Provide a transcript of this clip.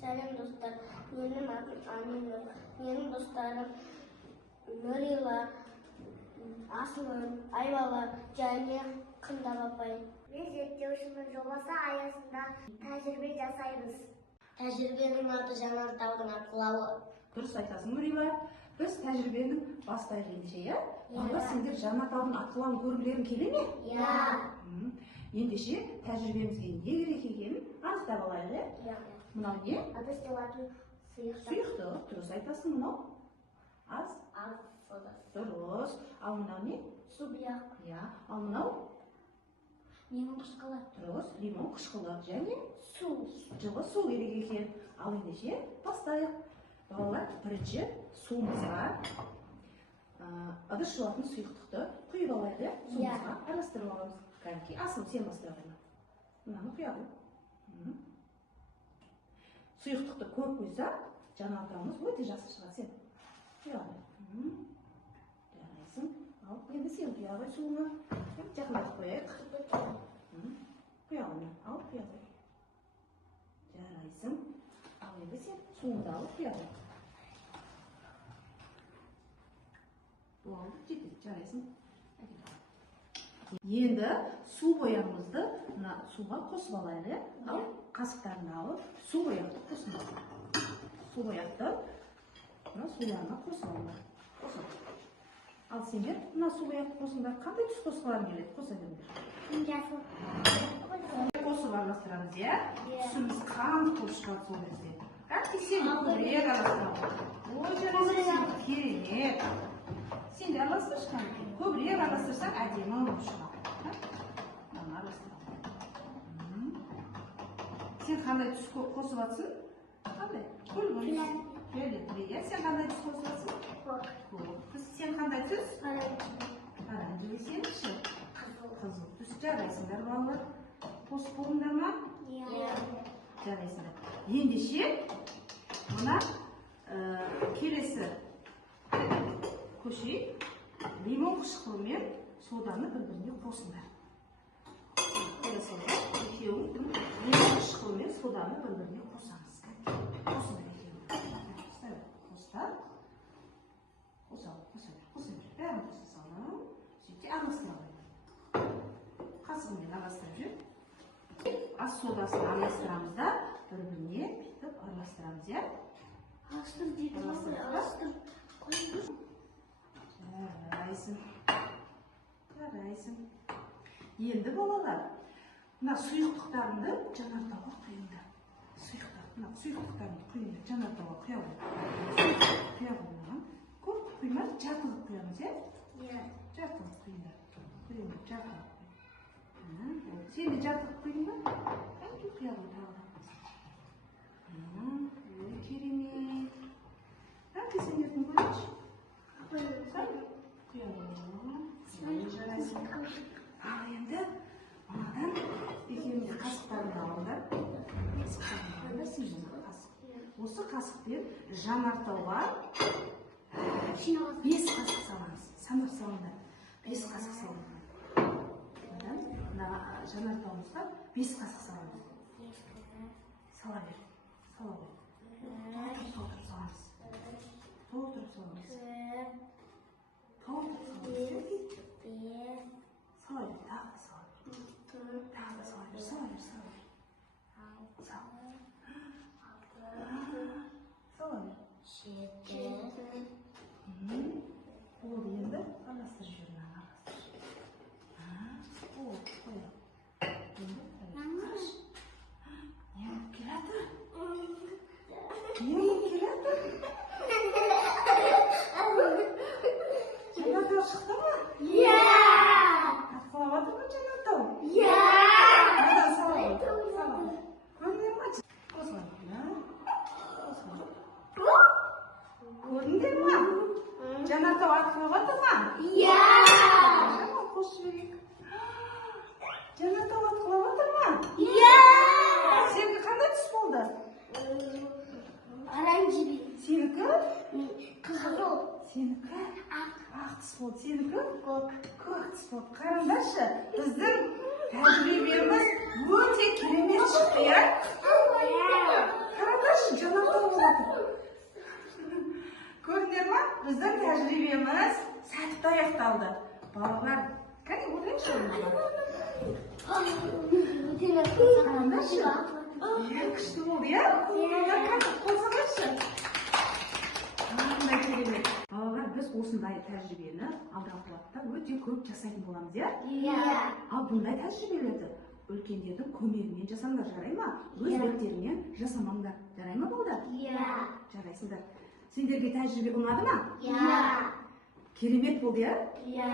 Сәлем достар, менің атым Амина. Менің достарым Нұрила, Асылым, Айбала және Қындап апай. Біз зерттеушінің жобасы аясында тәжірибе жасаймыз. Тәжірибенің аты Жанартаудың атқылауы. Дұрыс айтасың, Нұрила. Біз тәжірибенің бастайық ендеше, иә? Онда сендер Жанартаудың атқылауын көргілерің келе ме? Иә. Ендеше тәжірибемізге не керек екенін анықтап алайық, иә? Мынау не? Ыдыс жуатын сұйықтық. Сұйықтық, дұрыс айтасың. Мынау ас? Сода. Дұрыс. Ал мынау не? Субияқ. Иә. Ал мынау? Лимон қышқылы. Дұрыс. Лимон қышқылы және Су. жылы су керек екен. Ал ендеше бастайық. Балалар, бірінші суымызға ыдыс жуатын сұйықтықты құйып алайық, суымызға араластырып аламыз. Кәнекей, Асыл, сен бастай алайын. Мынаны құя ғой. Сұйықтықты көп құйса, Жанартауымыз өте жақсы шығады. Сен құя ғой. Жарайсың. Ал енді сен құя ғой суыңа. Жақындатып қояйық. Құя ғой. Ал құя ғой. Жарайсың. Ал енді сен суыңды алып құя ғой. Болды, жетеді. Жарайсың. Енді су бояғымызды суға қосып алайық. Ал қасықтарын алып, су бояқты қосып. Су бояқты суларына қосып алыңдар. Ал сендер мына су бояқты қосыңдар. Қандай түс қосқыларың келеді? Қоса беріңдер. Қосып араластырамыз, иә? Түсіміз қанық болып шығады сол кезде. Әке сен көбірек араластырамыз. Ой, жарайсың, керемет. Сен де араластыршы, көбірек араластырсаң әдемі болып шығады. Мынаны араластырам. Сен қандай түс қосып атсың? Қандай? Көлгін. Фиолетовый. Сен қандай түс қосып атсың? Көк. Сен қандай түс? Оранжевый. Сен ше? Қызыл түс. Жарайсыңдар балалар. Қосып болыңдар ма? Жарайсыңдар. Ендеше мына келесі көше лимон қышқылы мен соданы бір-біріне қосыңдар. Екеуің лимон қышқылы мен соданы бір-біріне қосамыз. Қосыңдар екеуің. Қостап. Қоса бер. Бәрін қоса салам. Сөйтте араластыра алайын. Қасығымен араластырып жүр. Ас содасын араластырамыз да бір-біріне бүйтіп араластырамыз, иә? Араластыр дейді. Араластыр. Жарайсың. Енді балалар, мына сұйықтықтарымды Жанартауға құйыңдар. Сұйықтықтарымды құйыңдар, Жанартауға құя ғой. Құя ғой. Көп құймай, жартылып құямыз, е? Жартылып құйыңдар. Құйыңдар, жартылып құйыңдар. Сен де жартылып құйыңдар. Құя ғой тағы. Керемет. Әке сендердің көрейші. Ал енді мынадан екеуіңіз қасықтарыңды алыңдар. Осы қасықпен Жанартауға 5 қасық саламыз. Санап салыңдар. 5 қасық салыңдар. Жанартауымызға 5 қасық саламыз. Сала бер. Сала бер. Толтырып саламыз. Толтырып саламыз. Сала бер, тағы да сала бер. Тағы да сала бер, сала бер. Сала бер. 7. Болды енді араластырып жүрін. Болды, қоя. Не болып келеді? Не болып келеді? Жанартау шықты ма? Атқылап атыр ма Жанартау? Надан сала ғой. Көрдіңдер ма? Көрдіңдер ма? Жанартау атқылап атыр ма? Қосып жіберейік. Жанартау атқылап атыр ма? Сенікі қандай түс болды? Оранжевый. Сенікі? Қызыл. Сенікі? Ақ түс болды. Сенікі? Көк түс болды. Қараңдаршы, біздің тәжірибеміз өте керемет шықты, иә? Қараңдаршы. Қойшы, жанақта болады. Көрдіңдер ма? Біздің тәжірибеміз сәтті аяқталды. Балалар, кәне отырайықшы орнына. Қараңдаршы. Иә, күшті болды, иә? Кәне, қозғалайықшы. Қандай керемет. Балалар, біз осындай тәжірибені алдағы уақытта өте көп жасайтын боламыз, иә? Иә. Ал бұндай тәжірибелерді үлкендердің көмегімен жасаңдар, жарай ма? Өз беттеріңмен жасамаңдар. Жарай ма балдар? Иә. Жарайсыңдар. Сендерге тәжірибе ұнады ма? Иә. Керемет болды, иә? Иә.